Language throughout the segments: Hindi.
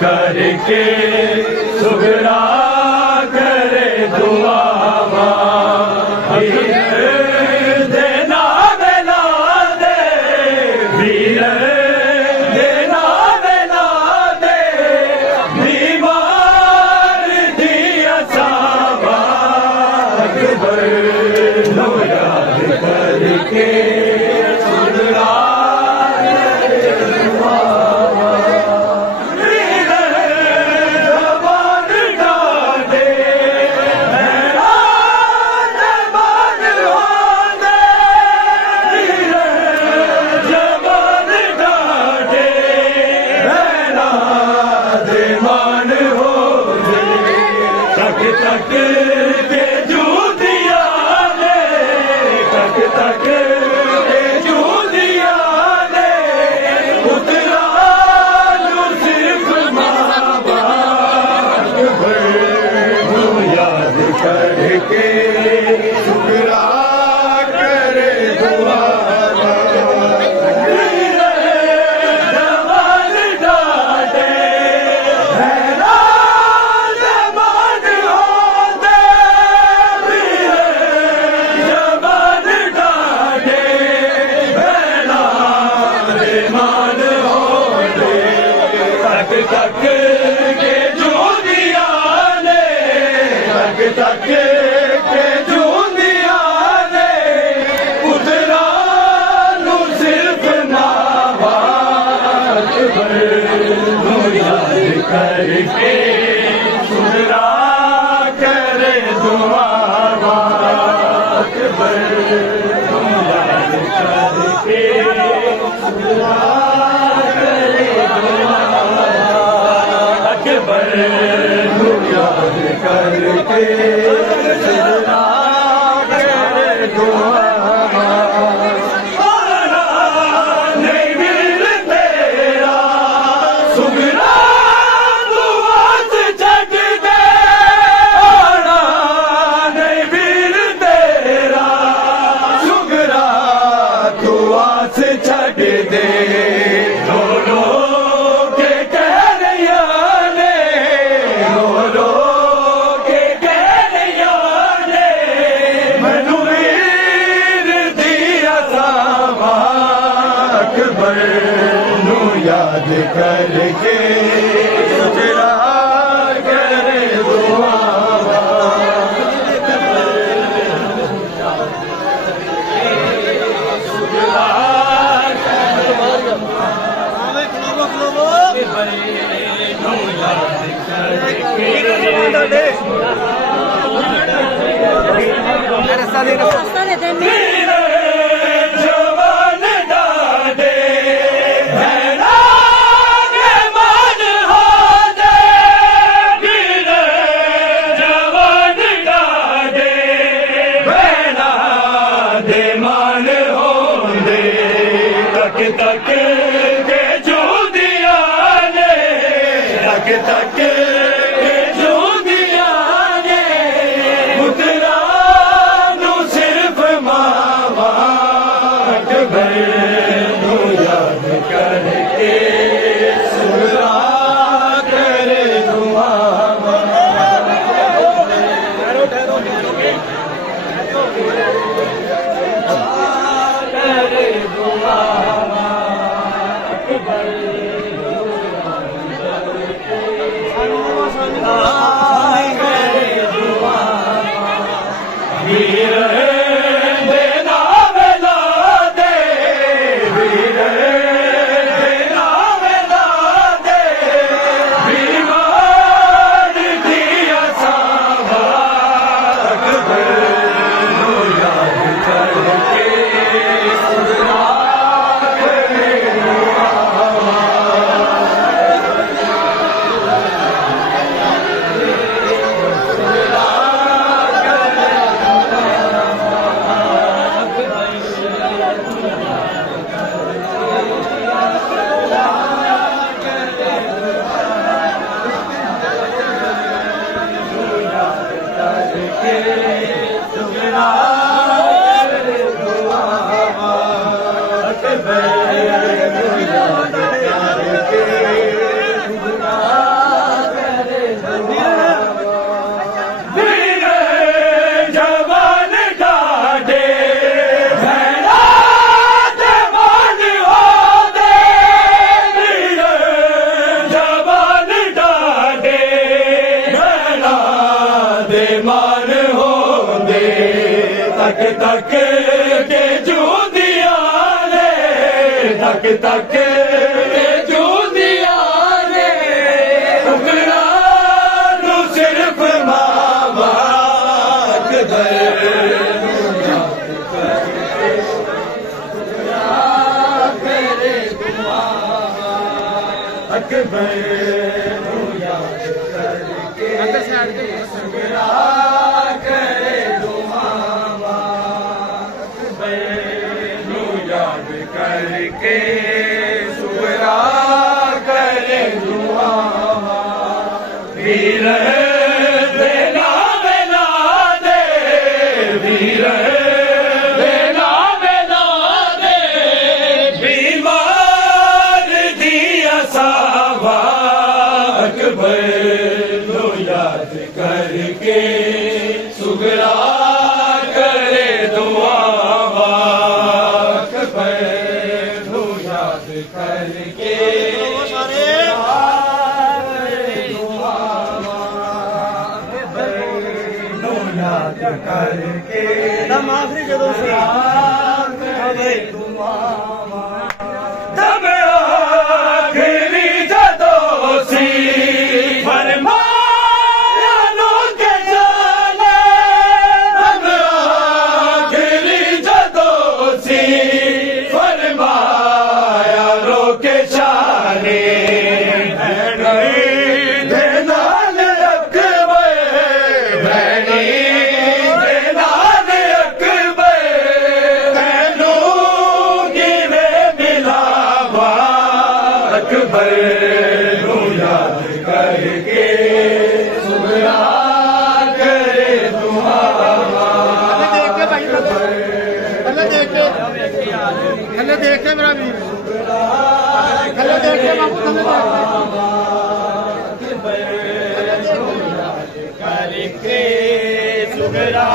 करके सुगरा करे दुआ देना बेला दे वीर देना बेला दे बीमार दिया साबा अकबर नो याद करके सुगरा तक के जूदिया ने तक के जूदिया ने उतरा सिर्फ माँ बाप याद करके शुक्रा करे दुआ तक के जूदिया ने तक के जूदिया ने उतरा नू सिर्फ माँ बाप याद करके सुधरा करे दुआ अकबर याद करके सुधरा याद करके सुधरा करे दुआ नहीं मिल तेरा सुगरा दुआ से छट दे नहीं मिल तेरा सुगरा दुआ से छट दे याद करके सुधरा करे दुआ तक के जूदिया ने तक के जूदिया ने उतरा नू सिर्फ माँ बाप याद करके सुधरा करे दुआ करे दुआ तक तक के जूदिया ने तक तक के जूदिया ने टुकड़ा नू सिर्फ मावा अकबर अकबर नू याद करके सुगरा करे दुआवा अकबर नू याद करके सुगरा करे दुआवा वीर देना बेला दे वीर देना बेला दे बीमार दिया सावा अकबर नो याद करके सुगरा करे दुआवा अकबर नो याद करके याद करके दम आखिरी जदों से करे दुआवा दम आखिरी जदों से फरमाया नो के जाने दम आखिरी जदों से फरमाया रो के जाने अकबर नू याद करके सुगरा करे दुआवा थल्ले देख के मेरा वीर थल्ले देख के बाबू करके सुगरा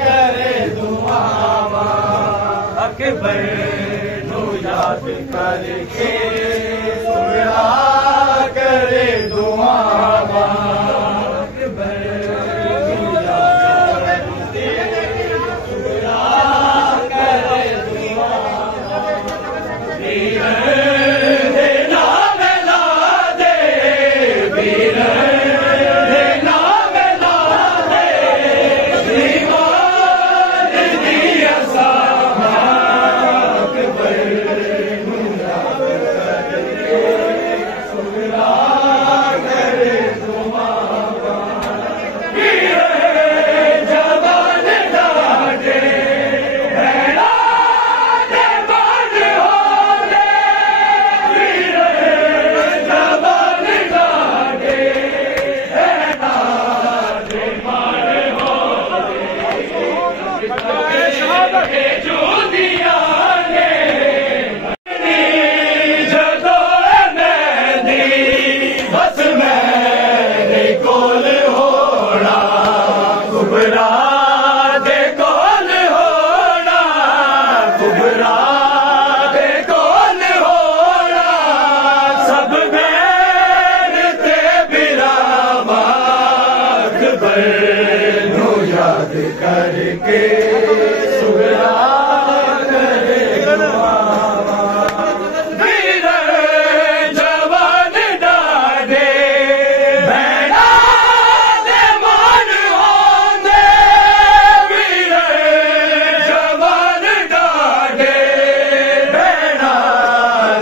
करे दुआवा अकबर नू याद करके सुगरा करे दुआवा अकबर नू याद करके सुगरा करे दुआवा वीर देना बेला दे वीर देना बेला दे दीवार दिया सामा अकबर नू याद करके सुगरा करे दुआवा वीर जवान डाटे भैड़ा दे मान होने वीर जवान डाटे भैड़ा दे मान होने जूदिया ने जदों मेरी बस मेरे कोल होना कुबरा दे कोल होना कुबरा दे कोल होना सब मेरे बिरावा अकबर नू याद करके सुगरा करे दुआवा वीर जवान डाटे भैड़ा दे मान होंदे वीर जवान डाटे भैड़ा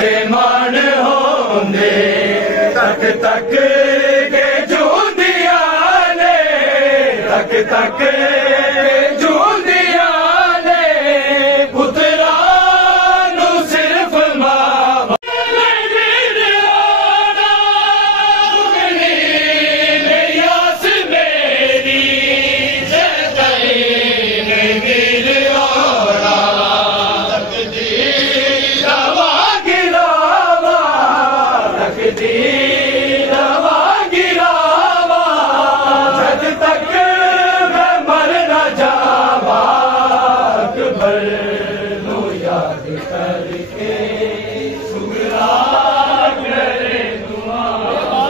दे मान होंदे तक तक के जूदिया ने तक तक जूदिया ने पुत्रा नू सिर्फ मावा यास मेरी रवा गिरावा रवा गिरावा जब तक मैं मर न जावा अकबर नू याद करके सुगरा करे दुआवा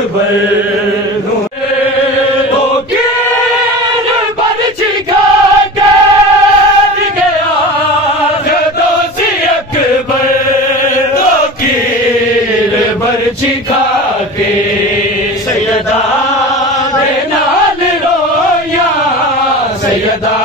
अकबर तो कीर बरछी खा के गया जदों सी अकबर तो कीर बरछी खा के सैयदा दे नाल रोया सैयदा